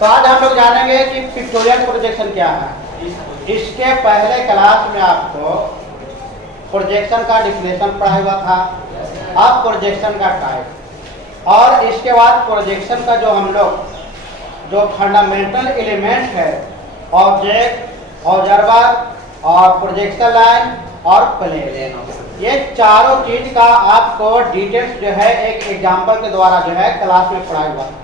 तो आज हम लोग जानेंगे कि पिक्टोरियल प्रोजेक्शन क्या है। इसके पहले क्लास में आपको प्रोजेक्शन का डिफिनेशन पढ़ा हुआ था, अब प्रोजेक्शन का टाइप, और इसके बाद प्रोजेक्शन का जो हम लोग जो फंडामेंटल एलिमेंट है, ऑब्जेक्ट, ऑब्जर्वर और प्रोजेक्शन लाइन और प्लेन, ये चारों चीज का आपको डिटेल्स जो है एक एग्जांपल के द्वारा जो है क्लास में पढ़ाया हुआ है।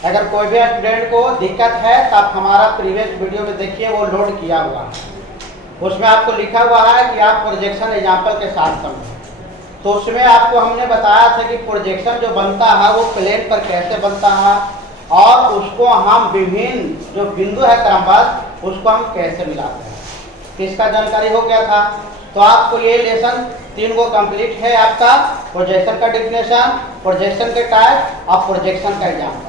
अगर कोई भी स्टूडेंट को दिक्कत है तो आप हमारा प्रीवियस वीडियो में देखिए, वो लोड किया हुआ है, उसमें आपको लिखा हुआ है कि आप प्रोजेक्शन एग्जांपल के साथ समझें। तो उसमें आपको हमने बताया था कि प्रोजेक्शन जो बनता है वो प्लेन पर कैसे बनता है और उसको हम विभिन्न जो बिंदु है क्रमबद्ध उसको हम कैसे मिलाते हैं, इसका जानकारी हो गया था। तो आपको ये लेसन 3 को कंप्लीट है आपका, प्रोजेक्शन का डिफिनेशन, प्रोजेक्शन के टाइप और प्रोजेक्शन का एग्जांपल।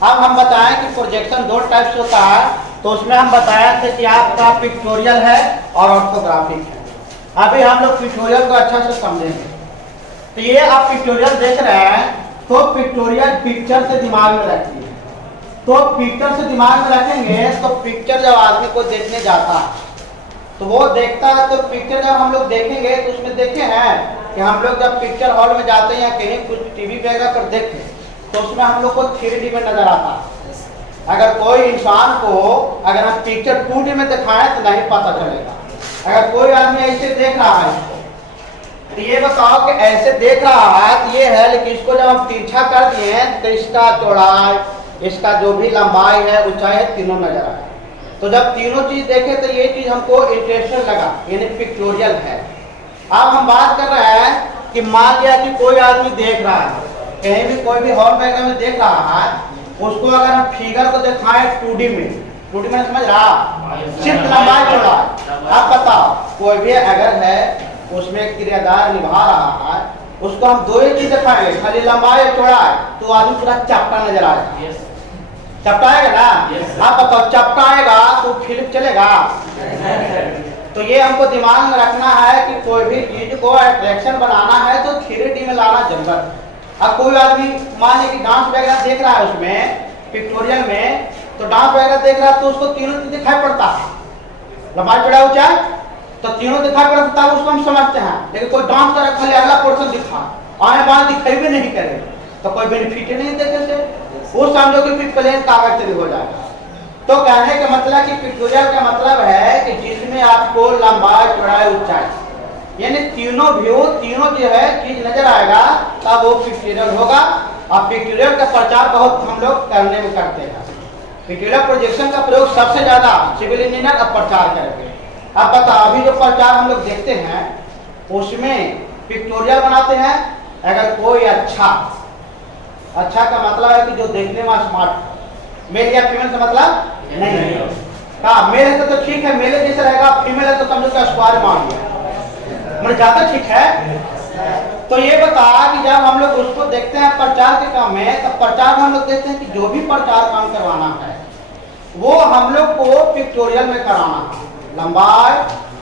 अब हम बताएं कि प्रोजेक्शन 2 टाइप्स होता है, तो उसमें हम बताया थे कि आपका पिक्टोरियल है और ऑर्थोग्राफिक है। अभी हम लोग पिक्टोरियल को अच्छा से समझेंगे। तो ये आप पिक्टोरियल देख रहे हैं, तो पिक्टोरियल पिक्चर से दिमाग में रखिए। तो पिक्चर से दिमाग में रखेंगे तो पिक्चर जब आदमी को देखने जाता है तो वो देखता है, तो पिक्चर जब हम लोग देखेंगे तो उसमें देखे हैं कि हम लोग जब पिक्चर हॉल में जाते हैं या कहीं कुछ टीवी वगैरह पर देखते हैं तो उसमें हम लोग को 3D में नजर आता है। अगर कोई इंसान को अगर हम पिक्चर 2D में दिखाएं तो नहीं पता चलेगा। अगर कोई आदमी ऐसे देख रहा है तो ये बताओ कि ऐसे देख रहा है तो ये है, लेकिन इसको जब हम तिरछा कर दिए तो इसका चौड़ाई, इसका जो भी लंबाई है, ऊंचाई है, तीनों नजर आए। तो जब तीनों चीज देखे तो ये चीज हमको इंटरेस्टिंग लगा, यानी पिक्टोरियल है। अब हम बात कर रहे हैं कि मान लिया कि कोई आदमी देख रहा है, कहीं भी कोई भी हॉल वगैरह में देख रहा है, उसको अगर हम फिगर को दिखाएं 2D में समझ रहा, सिर्फ लंबाई चौड़ाई। आप बताओ कोई भी अगर है उसमें किरदार निभा रहा है, उसको हम 2 ही चीज दिखाएंगे, खाली लंबाई और चौड़ाई, तो आदमी पूरा चपटा नजर आएगा। चपटाएगा ना? आप बताओ चपटाएगा तो फिल्म चलेगा? तो ये हमको दिमाग में रखना है कि कोई भी चीज को अट्रैक्शन बनाना है तो 3D में लाना जरूरत है। अब कोई आदमी मान लीजिए कि डांस वगैरह देख रहा है उसमें पिक्टोरियल में, तो डांस वगैरह देख रहा है तो उसको तीनों चीज दिखाई पड़ता है, लंबाई चौड़ाई ऊंचाई, तो तीनों दिखाई पड़ता है, उसको हम समझते हैं। लेकिन कोई डांस कर खाली अगला पोर्शन दिखा, आने बाएं दिखाई भी नहीं करेगा तो कोई बेनिफिट नहीं देखे से, वो समझो कि फिर प्लेन कागज से हो जाएगा। तो कहने का मतलब कि पिक्टोरियल का मतलब है कि जिसमें आपको लंबाई चौड़ाई ऊंचाई यानी तीनों व्यू, तीनों जो है चीज नजर आएगा तब वो पिक्टोरियल होगा। और पिक्टोरियल का प्रचार बहुत हम लोग करने में करते हैं। पिक्टोरियल प्रोजेक्शन का प्रयोग सबसे ज्यादा सिविल इंजीनियर अब प्रचार करेंगे। अब बताओ अभी जो प्रचार हम लोग देखते हैं उसमें पिक्टोरियल बनाते हैं। अगर कोई अच्छा का मतलब है कि जो देखने में स्मार्ट, मेल या फीमेल का मतलब नहीं कहा, मेल है तो ठीक है, मेल जैसे रहेगा, फीमेल है तो समझो का स्क्वायर मान लिया, मतलब ज्यादा ठीक है। तो ये बता कि जब हम लोग उसको देखते हैं प्रचार के काम में, तब प्रचार में हम लोग देखते हैं कि जो भी प्रचार काम करवाना है वो हम लोग को पिक्टोरियल में कराना है, लंबाई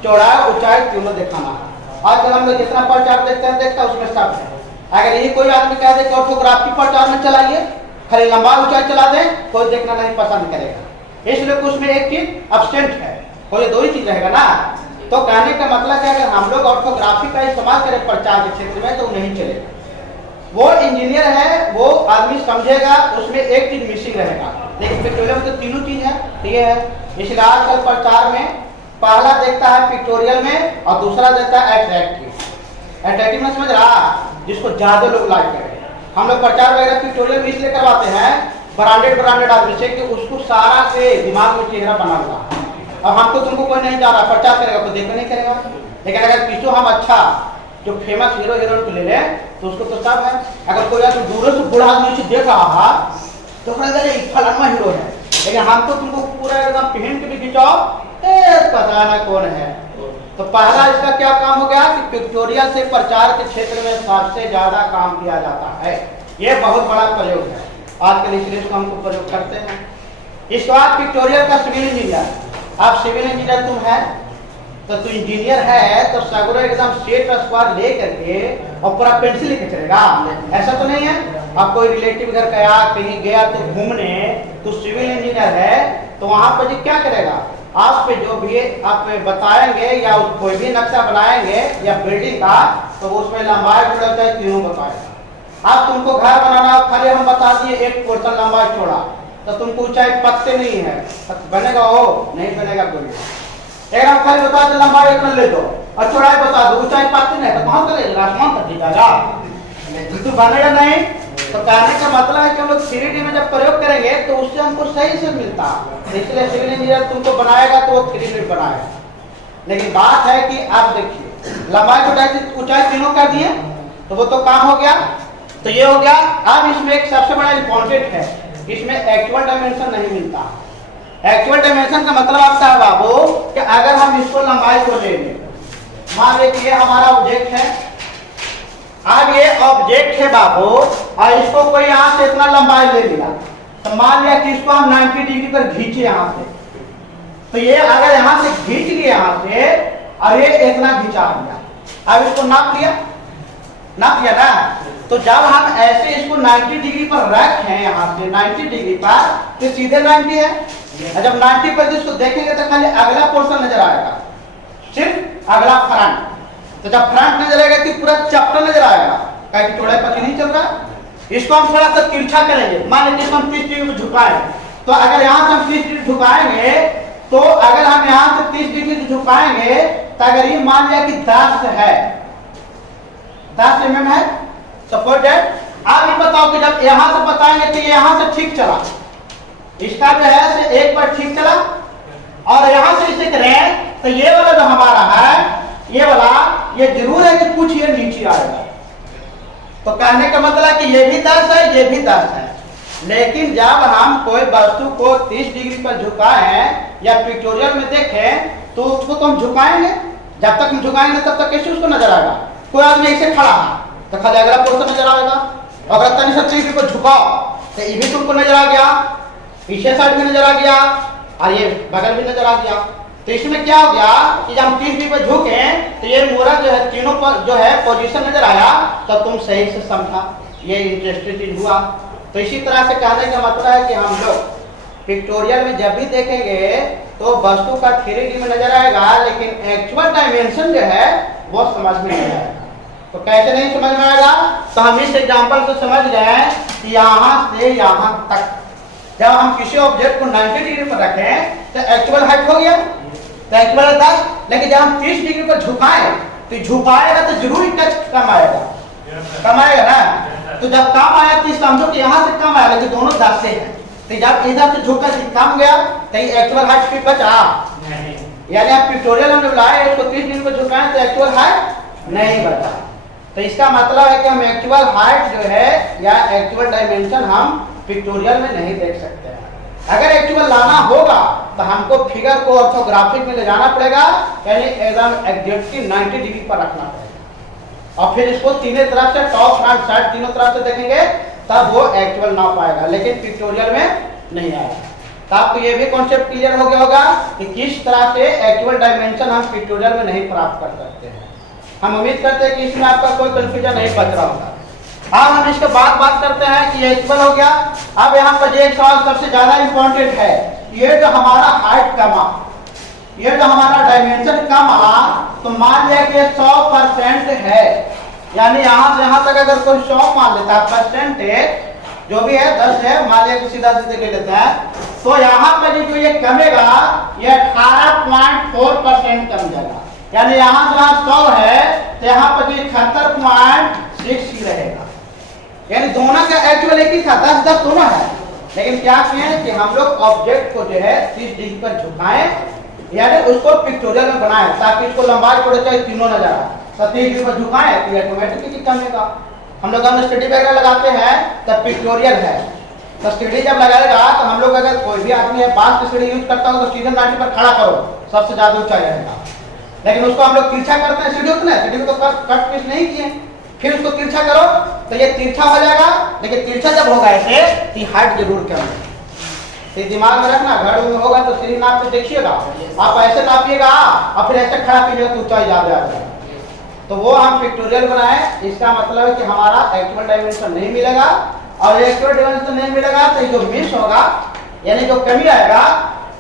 चौड़ाई ऊंचाई तीनों दिखाना है। आजकल हम लोग जितना प्रचार देखते हैं उसमें सब है। अगर ये कोई आदमी कह दे कि ऑर्थोग्राफी प्रचार में चलाइए, खाली लंबाई ऊंचाई चला दे, कोई देखना नहीं पसंद करेगा, इसलिए उसमें एक चीज एब्सेंट है, कोई 2 ही चीज रहेगा ना। तो कहने का मतलब है अगर हम लोग ऑर्थोग्राफी का इस्तेमाल करें प्रचार के क्षेत्र में तो नहीं चलेगा। वो इंजीनियर है, वो आदमी समझेगा उसमें एक चीज मिसिंग रहेगा, लेकिन पिक्टोरियल में तो तीनों चीज है, ठीक है। इसलिए आजकल प्रचार में पहला देखता है पिक्टोरियल में और दूसरा देखता है अट्रैक्टिव में, समझ रहा, जिसको ज्यादा लोग लाइक करें। हम लोग प्रचार वगैरह पिक्टोरियल में इसलिए करवाते हैं ब्रांडेड आदमी से कि उसको सारा से दिमाग में चेहरा बना हुआ। अब हमको तुमको कोई नहीं जा रहा प्रचार करेगा तो देखने नहीं करेगा, लेकिन अगर पीछे हम अच्छा जो फेमस हीरो हीरोइन को ले लें तो उसको तो सब है। अगर कोई आदमी दूर से बूढ़ा आदमी से देख रहा है तो फलाना हीरो है, लेकिन हम तो तुमको पूरा एकदम पहन के भी खिंचाओ पता ना कौन है। तो पहला इसका क्या काम हो गया कि पिक्टोरियल से प्रचार के क्षेत्र में सबसे ज्यादा काम किया जाता है। यह बहुत बड़ा प्रयोग है आजकल, इसलिए इसको हमको प्रयोग करते हैं। इसके बाद पिक्टोरियल का सिविल इंजीनियर। अब सिविल इंजीनियर तुम है तो तू इंजीनियर है तो सगरो एकदम सेट स्क्वायर ले करके और पूरा पेंसिल लेके चलेगा, ऐसा तो नहीं है। अब कोई रिलेटिव घर गया कहीं गया तो घूमने, तो सिविल इंजीनियर है तो वहां पर जी क्या करेगा, आप पे जो भी आप बताएंगे या कोई भी नक्शा बनाएंगे या बिल्डिंग का, तो उसमें लंबाई चौड़ाई है तीनों बताएगा। आप तुमको घर बनाना खाली हम बता दिए एक पोर्शन लंबाई चौड़ा, तो तुमको ऊंचाई पत्ते नहीं है, बनेगा हो नहीं बनेगा कोई। अगर हम खाली बता दे लंबाई इतना ले दो और चौड़ाई बता दो, ऊंचाई पत्ते नहीं, तो कहाँ चलेगा, आसमान तक दिखेगा, तो बनेगा नहीं। तो कहने का मतलब है कि हम लोग 3D में जब प्रयोग करेंगे तो उससे हमको सही से मिलता है, इसलिए सिविल इंजीनियर तुमको बनाएगा तो वो 3D में बनाएगा। लेकिन बात है कि आप देखिए लंबाई चौड़ाई ऊंचाई तीनों कर दिए तो वो तो काम हो गया, तो ये हो गया। अब इसमें एक सबसे बड़ा इंपॉर्टेंट है, इसमें एक्चुअल डायमेंशन नहीं मिलता। एक्चुअल डायमेंशन का मतलब आपका है बाबू कि अगर हम इसको लंबाई को ले लें, मान लीजिए ये हमारा ऑब्जेक्ट है, अब ये ऑब्जेक्ट है बाबू और इसको कोई यहाँ से इतना लंबाई ले लिया, तो मान लिया कि इसको हम 90 डिग्री पर खींचे यहाँ से, तो ये अगर यहाँ से खींच लिया यहाँ से और ये इतना खींचा लिया, अब इसको नाप लिया ना, तो जब हम ऐसे इसको 90 डिग्री पर रखें यहाँ से 90 डिग्री पर, तो सीधे 90 है, और जब 90 पर इसको देखेंगे तो खाली अगला पोर्शन नजर आएगा, सिर्फ अगला फ्रंट। तो जब फ्रंट नजर आएगा कि पूरा चैप्टर नजर आएगा, कहीं चौड़ाई पता नहीं चल रहा। इसको हम थोड़ा सा तिरछा करेंगे, मान लीजिए हम 30 डिग्री में झुकाएं, तो अगर यहाँ से हम 30 डिग्री झुकाएंगे, तो अगर हम यहाँ से 30 डिग्री झुकाएंगे तो अगर ये मान लिया कि 10 है, 10 mm है सपोज दैट, आप ये बताओ कि जब यहाँ से बताएंगे तो ये यहाँ से ठीक चला, इसका जो है से एक बार ठीक चला, और यहाँ से इसे करें तो ये वाला जो हमारा है ये वाला, ये जरूर है कि कुछ ये नीचे आएगा। तो कहने का मतलब कि ये भी 10 है, ये भी 10 है, लेकिन जब हम कोई वस्तु को 30 डिग्री पर झुकाएं या पिक्टोरियल में देखें तो उसको तो हम झुकाएंगे, जब तक हम झुकाएंगे तब तक कैसे उसको नजर आएगा। कोई आदमी ऐसे खड़ा है तो खाली अगला पोर्शन नजर आएगा, अगर तनी सा 30 डिग्री पर झुकाओ तो ये भी तुमको नजर आ गया, पीछे साइड भी नजर आ गया और ये बगल भी नजर आ गया। तो इसमें क्या हो गया कि जब हम 30 डिग्री पर झुके तो ये मोरा जो है तीनों पर जो है पोजीशन नजर आया, तो तुम सही से समझा, ये इंटरेस्टिंग हुआ। तो इसी तरह से कहने का मतलब है कि हम लोग पिक्टोरियल में जब भी देखेंगे तो वस्तु का 3D में नजर आएगा, लेकिन एक्चुअल डायमेंशन जो है वो समझ में नहीं आएगा। तो कैसे नहीं समझ में आएगा, तो हम इस एग्जाम्पल से समझ गए कि यहाँ से यहाँ तक जब हम किसी ऑब्जेक्ट को 90 डिग्री पर रखें तो एक्चुअल हाइट हो गया, तो एक्चुअल 10, लेकिन जब हम 30 डिग्री पर झुकाएं तो झुकाएगा तो जरूर टच कम आएगा ना। तो जब कम आया तो समझो कि यहाँ से कम आया, लेकिन दोनों 10 से है, तो जब इधर से झुका कम गया तो एक्चुअल हाइट स्पीड बचा, यानी आप पिक्टोरियल हमने बुलाया इसको 30 डिग्री पर झुकाएं तो एक्चुअल हाइट नहीं बचा। तो इसका मतलब है कि हम एक्चुअल हाइट जो है या एक्चुअल डायमेंशन हम पिक्टोरियल में नहीं देख सकते हैं। अगर एक्चुअल लाना होगा तो हमको फिगर को ऑर्थोग्राफिक में ले जाना पड़ेगा, यानी एकदम एग्जैक्टली 90 डिग्री पर रखना पड़ेगा, और फिर इसको तीनों तरफ से टॉप फ्रंट साइड तीनों तरफ से देखेंगे तब वो एक्चुअल ना पाएगा, लेकिन पिक्टोरियल में नहीं आएगा। तो आपको ये भी कॉन्सेप्ट क्लियर हो गया होगा कि किस तरह से एक्चुअल डायमेंशन हम पिक्टोरियल में नहीं प्राप्त कर सकते हैं। हम उम्मीद करते हैं कि इसमें आपका कोई कंफ्यूजन नहीं बच रहा होगा। अब हम इसके बाद बात करते हैं कि ये इक्वल हो गया। अब यहाँ पर एक सवाल सबसे ज्यादा इंपॉर्टेंट है, ये जो हमारा हाइट कमा, ये जो हमारा डायमेंशन कमा, तो मान लिया कि 100% है, यानी यहाँ से यहाँ तक अगर कोई 100 मान लेता है परसेंटेज जो भी है 10 है, मान लिया कि सीधा सीधे ले लेता है, तो यहाँ पर जो ये कमेगा ये 18.4% कम जाएगा, यानी यहाँ से 100 है तो यहाँ पर 71.6 ही रहेगा। यानी दोनों का एक्चुअल एक ही था, 10-10 दोनों है, लेकिन क्या किए कि हम लोग ऑब्जेक्ट को जो है 30 डिग्री पर झुकाएं, यानी उसको पिक्टोरियल में बनाएं ताकि इसको लंबाई चौड़ाई तीनों नजर आए। 30 डिग्री पर झुकाएं तो ऑटोमेटिकली कमेगा। हम लोग अगर स्टडी वगैरह लगाते हैं तब पिक्टोरियल है, तो स्टडी जब लगाएगा तो हम लोग अगर कोई भी आदमी है बांस की स्टडी यूज करता हो तो सीधे 90 पर खड़ा करो, सबसे ज्यादा ऊंचाई रहेगा। लेकिन उसको हम लोग तिरछा करते हैं, सीढ़ी उतने सीढ़ी को तो कट पीस नहीं किए, फिर उसको तिरछा करो तो ये तिरछा हो जाएगा, लेकिन तिरछा जब होगा ऐसे तो हाइट जरूर कम है। तो दिमाग में रखना, घर में होगा तो सीढ़ी नाप के देखिएगा, आप ऐसे नापिएगा और फिर ऐसे खड़ा कीजिएगा तो ऊंचाई ज्यादा आ जाएगा। तो वो हम पिक्टोरियल बनाए, इसका मतलब है कि हमारा एक्चुअल डायमेंशन नहीं मिलेगा, और एक्चुअल डायमेंशन नहीं मिलेगा तो जो मिस होगा यानी जो कमी आएगा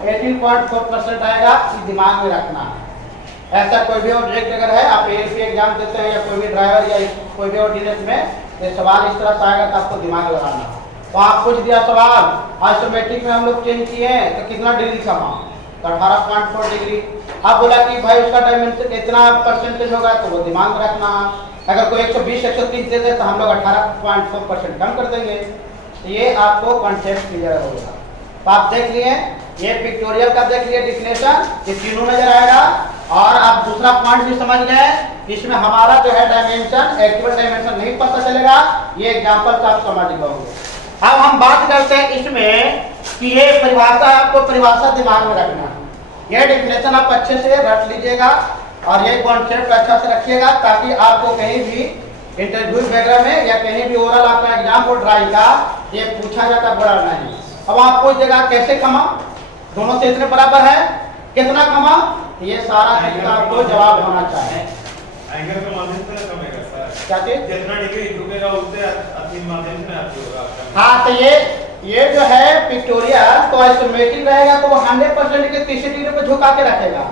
18.4% आएगा, ये दिमाग में रखना है। ऐसा कोई भी ऑब्जेक्ट अगर है, आप एएलपी एग्जाम देते हैं या कोई भी ड्राइवर या कोई भी ऑर्डिनेंस में, ये सवाल इस तरह से आएगा तो आपको दिमाग लगाना है। तो आप पूछ दिया सवाल आइसोमेट्रिक में हम लोग चेंज किए हैं तो कितना डिग्री कमा, तो 18.4 डिग्री। आप बोला कि भाई उसका डायमेंशन इतना परसेंटेज होगा, तो वो दिमाग में रखना है। अगर कोई 120 130 दे दे तो हम लोग 18.4% कम कर देंगे। तो ये आपको कॉन्सेप्ट क्लियर होगा। तो आप देख लिए, ये पिक्टोरियल का देख लिए डिफिनेशन, ये तीनों नजर आएगा। और आप दूसरा पॉइंट भी समझ गए, इसमें हमारा जो है डायमेंशन, एक्चुअल डायमेंशन नहीं पता चलेगा, ये एग्जांपल से आप समझ गए। अब हम बात करते हैं इसमें कि ये परिभाषा, आपको परिभाषा दिमाग में रखना है। ये डिफिनेशन आप अच्छे से रख लीजिएगा और ये कॉन्सेप्ट अच्छा से रखिएगा, ताकि आपको कहीं भी इंटरव्यू वगैरह में या कहीं भी ओरल आपका एग्जाम हो ड्राइंग का, ये पूछा जाता बड़ा नहीं। अब आप पूछिएगा कैसे कमा, दोनों से इतने बराबर है, कितना कमा, ये सारा चीज का आपको जवाब होना चाहिए। एंगल के माध्यम से कमेगा सर, क्या चीज, जितना डिग्री रुकेगा उससे अधिक माध्यम से आपको होगा। हाँ, तो ये जो है पिक्टोरियल तो आइसोमेट्रिक रहेगा, तो वो 100% के 30 डिग्री पे झुका के रखेगा।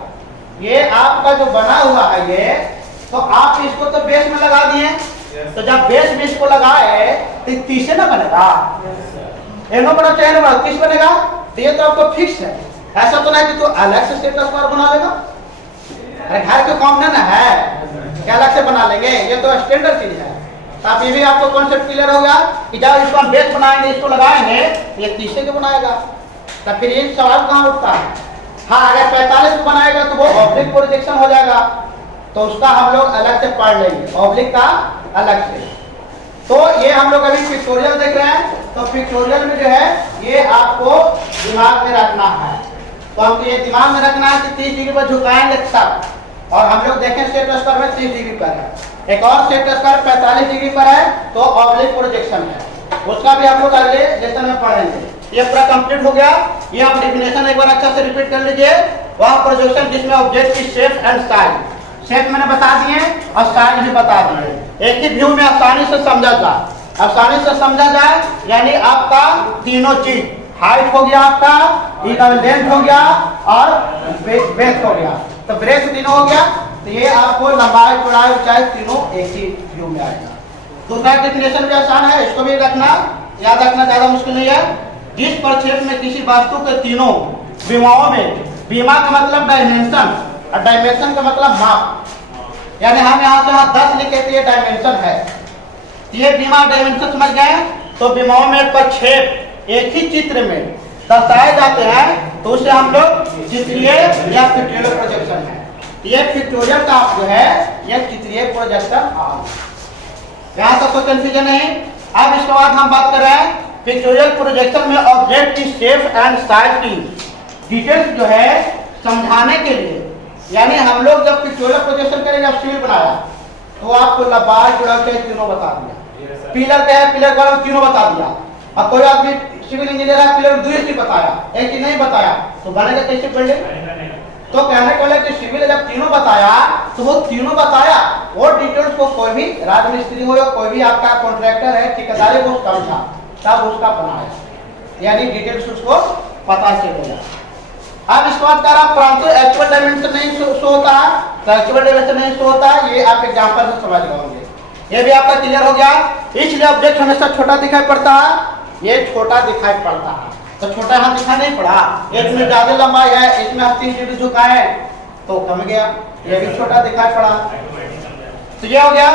ये आपका जो बना हुआ है ये, तो आप इसको तो बेस में लगा दिए, तो जब बेस में इसको लगाए तो 30 ना बनेगा, एनो बड़ा चाहे ना 30 बनेगा। तो ये तो आपको फिक्स है, ऐसा तो नहीं कि तो अलग से स्टेटस बार बना लेगा। अरे घर के काम ना है क्या अलग से बना लेंगे, ये तो स्टैंडर्ड चीज है। तो आप ये भी आपको कॉन्सेप्ट क्लियर हो गया कि जब इसको हम बेस बनाएंगे, इसको लगाएंगे, ये 30 के बनाएगा। तब फिर ये सवाल कहाँ उठता है, हाँ अगर 45 को बनाएगा तो वो ऑब्लिक प्रोजेक्शन हो जाएगा, तो उसका हम लोग अलग से पढ़ लेंगे, ऑब्लिक का अलग से। तो ये हम लोग अभी पिक्टोरियल देख रहे हैं, तो पिक्टोरियल में जो है ये आपको दिमाग में रखना है। तो हमको ये दिमाग में रखना है कि 30 डिग्री पर झुकाएंगे सब, और हम लोग देखें सेट स्क्वायर में 30 डिग्री पर है, एक और सेट स्क्वायर 45 डिग्री पर है, तो ऑब्लिक प्रोजेक्शन है, उसका भी हम लोग अगले लेसन में पढ़ेंगे। ये पूरा कंप्लीट हो गया। ये आप डेफिनेशन एक बार अच्छा से रिपीट कर लीजिए। वह प्रोजेक्शन जिसमें ऑब्जेक्ट की शेप एंड साइज, शेप मैंने बता दिए और साइज भी बता दिए, एक ही व्यू में आसानी से समझा जाए, आसानी से समझा जाए। यानी आपका तीनों चीज, हाइट हो गया, आपका लेंथ हो गया और ब्रेथ हो गया, तो ब्रेथ तीनों हो गया। तो ये आपको लंबाई चौड़ाई ऊंचाई तीनों एक ही व्यू में आएगा। दूसरा डेफिनेशन भी आसान है, इसको भी रखना, याद रखना ज्यादा मुश्किल नहीं है। जिस प्रक्षेप में किसी वस्तु के तीनों विमाओं में, विमा का मतलब डायमेंशन और डायमेंशन का मतलब माप, यानी हम यहाँ से 10 लिखे तो ये डायमेंशन है, ये विमा डायमेंशन समझ गए। तो विमाओं में प्रक्षेप एक ही चित्र में दर्शाए जाते हैं, तो उसे हम लोग चित्रीय या पिक्टोरियल प्रोजेक्शन है। ये पिक्टोरियल का जो है ये चित्रीय प्रोजेक्शन। यहाँ तक कोई कंफ्यूजन नहीं। अब इसके बाद हम बात कर रहे हैं पिक्टोरियल प्रोजेक्शन में ऑब्जेक्ट की शेप एंड साइज की डिटेल्स जो है समझाने के लिए, यानी हम लोग जब पिक्टोरियल प्रोजेक्शन करेंगे, अब सिविल बनाया तो आपको लंबाई चौड़ाई तीनों बता दिया, पिलर क्या है, पिलर का तीनों बता दिया। अब कोई आदमी सिविल इंजीनियर है, पिलर 2 चीज बताया, एक ही नहीं बताया, तो बनेगा कैसे बिल्डिंग। तो कहने को कि सिविल जब तीनों बताया तो वो तीनों बताया, वो डिटेल्स को कोई भी राजमिस्त्री हो या कोई भी आपका कॉन्ट्रैक्टर है, ठेकेदार है, वो समझा तब उसका बनाया, यानी डिटेल्स उसको पता चलेगा। अब इसके बाद परंतु एक्चुअल डायमेंशन नहीं शो होता है, तो एक्चुअल डायमेंशन नहीं शो होता है, ये आप एग्जांपल से समझ गए। ये भी आपका क्लियर हो गया। इसलिए ऑब्जेक्ट हमेशा छोटा दिखाई पड़ता है, ये छोटा दिखाई पड़ता है, तो छोटा यहाँ दिखाई नहीं पड़ा, इसमें ज्यादा लंबाई है, इसमें आप 3 डिग्री झुकाए तो कम गया, ये भी छोटा दिखाई पड़ा। तो ये हो गया।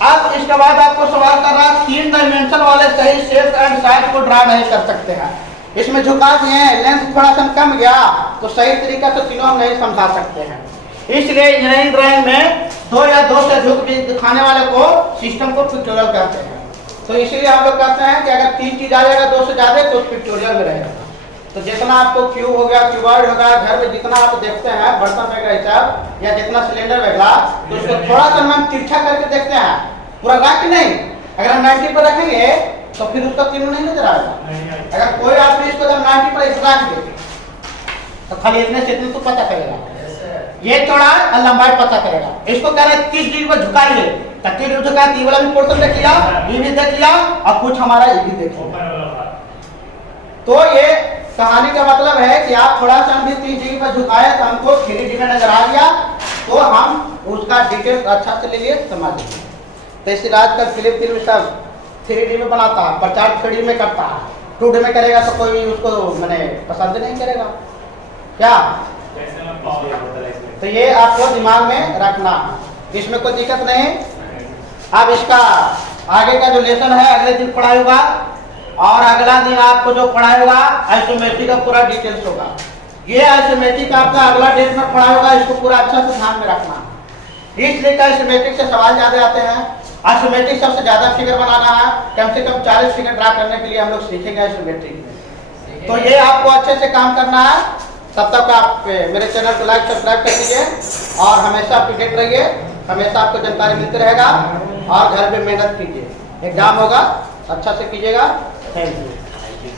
अब इसके बाद आपको सवाल कर रहा है 3 डायमेंशन वाले सही शेप एंड साइज को ड्रा नहीं कर सकते हैं, इसमें झुका दिए, लेंथ थोड़ा सा कम गया, तो सही तरीका से तीनों हम नहीं समझा सकते हैं। इसलिए इंजीनियरिंग ड्राइंग में 2 या 2 से अधिक दिखाने वाले को सिस्टम को पिक्टोरियल कहते हैं। तो इसीलिए हम लोग कहते हैं कि अगर 3 चीज आ जाएगा 2 से ज्यादा तो पिक्टोरियल में रहेगा। तो जितना आपको क्यूब हो गया, क्यूबॉइड हो गया, घर में जितना आप देखते हैं बर्तन वगैरह सब या जितना सिलेंडर वगैरह, तो उसको थोड़ा सा हम तिरछा करके देखते हैं, पूरा रख नहीं। अगर हम 90 पर रखेंगे तो फिर उसका तीनों नहीं नजर आएगा। अगर कोई आदमी इसको जब 90 पर रख दे तो खाली इतने से इतने तो पता करेगा, ये चौड़ाई और लंबाई पता करेगा। इसको कह रहे हैं 30 डिग्री पर झुकाइए, 30 डिग्री झुकाए, ये वाला भी पोर्शन देख लिया, ये भी देख लिया और कुछ हमारा ये भी देख लिया। तो ये कहानी का मतलब है कि आप थोड़ा सा भी 3 GB पर झुकाए तो हमको 3D में नजर आ गया, तो हम उसका डिटेल अच्छा से ले लिए समझ लिए। तो इसलिए आजकल फिल्म सब 3D में बनाता है, प्रचार 3D में करता है, 2D में करेगा तो कोई उसको मैंने पसंद नहीं करेगा क्या। तो ये आपको दिमाग में रखना, इसमें कोई दिक्कत नहीं। अब इसका आगे का जो लेसन है अगले दिन पढ़ाई होगा, और अगला दिन आपको जो पढ़ाई होगा आइसोमेट्रिक का पूरा डिटेल्स होगा। ये आइसोमेट्रिक आपका अगला डेट में पढ़ाई होगा, इसको पूरा अच्छा से ध्यान में रखना। इसलिए आइसोमेट्रिक से सवाल ज्यादा आते हैं। आइसोमेट्रिक सबसे ज्यादा फिगर बनाना है, कम से कम 40 फिगर ड्रा करने के लिए हम लोग सीखेंगे आइसोमेट्रिक में। तो ये आपको अच्छे से काम करना है। तब तक आप मेरे चैनल को लाइक सब्सक्राइब कर दीजिए और हमेशा अपडेट रहिए, हमेशा आपको जानकारी मिलती रहेगा। और घर पे मेहनत कीजिए, एग्जाम होगा अच्छा से कीजिएगा। Thank you.